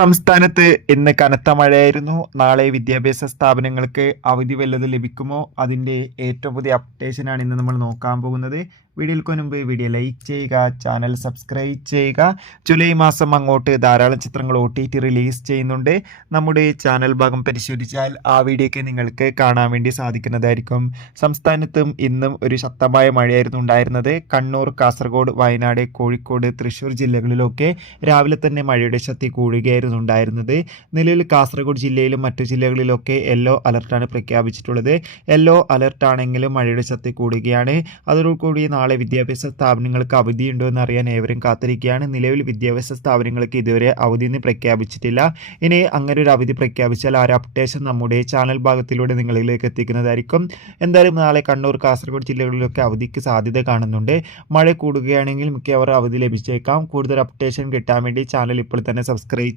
സംസ്ഥാനത്ത് ഇന്ന് കനത്ത മഴയായിരുന്നു. നാളെ വിദ്യാഭ്യാസ സ്ഥാപനങ്ങൾക്ക് അവധി വല്ലതും ലഭിക്കുമോ? അതിൻ്റെ ഏറ്റവും പുതിയ അപ്ഡേഷനാണ് ഇന്ന് നമ്മൾ നോക്കാൻ പോകുന്നത്. വീഡിയോയ്ക്ക് മുൻപ് വീഡിയോ ലൈക്ക് ചെയ്യുക, ചാനൽ സബ്സ്ക്രൈബ് ചെയ്യുക. ജൂലൈ മാസം അങ്ങോട്ട് ധാരാളം ചിത്രങ്ങൾ OTT റിലീസ് ചെയ്യുന്നുണ്ട്. നമ്മുടെ ചാനൽ ഭാഗം പരിശോധിച്ചാൽ ആ വീഡിയോയ്ക്ക് നിങ്ങൾക്ക് കാണാൻ വേണ്ടി സാധിക്കുന്നതായിരിക്കും. സംസ്ഥാനത്തും ഇന്നും ഒരു ശക്തമായ മഴയായിരുന്നു ഉണ്ടായിരുന്നത്. കണ്ണൂർ, കാസർഗോഡ്, വയനാട്, കോഴിക്കോട്, തൃശ്ശൂർ ജില്ലകളിലൊക്കെ രാവിലെ തന്നെ മഴയുടെ ശക്തി കൂടുകയായിരുന്നു ഉണ്ടായിരുന്നത്. നിലവിൽ കാസർഗോഡ് ജില്ലയിലും മറ്റു ജില്ലകളിലൊക്കെ യെല്ലോ അലർട്ടാണ് പ്രഖ്യാപിച്ചിട്ടുള്ളത്. യെല്ലോ അലർട്ടാണെങ്കിലും മഴയുടെ ശക്തി കൂടുകയാണ്. അതോടുകൂടി നാളെ വിദ്യാഭ്യാസ സ്ഥാപനങ്ങൾക്ക് അവധിയുണ്ടോ എന്ന് അറിയാൻ ഏവരും കാത്തിരിക്കുകയാണ്. നിലവിൽ വിദ്യാഭ്യാസ സ്ഥാപനങ്ങൾക്ക് ഇതുവരെ അവധിയൊന്നും പ്രഖ്യാപിച്ചിട്ടില്ല. ഇനി അങ്ങനെ ഒരു അവധി പ്രഖ്യാപിച്ചാൽ ആ ഒരു അപ്ഡേഷൻ നമ്മുടെ ചാനൽ ഭാഗത്തിലൂടെ നിങ്ങളിലേക്ക് എത്തിക്കുന്നതായിരിക്കും. എന്തായാലും നാളെ കണ്ണൂർ, കാസർഗോഡ് ജില്ലകളിലൊക്കെ അവധിക്ക് സാധ്യത കാണുന്നുണ്ട്. മഴ കൂടുകയാണെങ്കിൽ മിക്കവാറും അവധി ലഭിച്ചേക്കാം. കൂടുതൽ അപ്ഡേഷൻ കിട്ടാൻ വേണ്ടി ചാനൽ ഇപ്പോൾ തന്നെ സബ്സ്ക്രൈബ്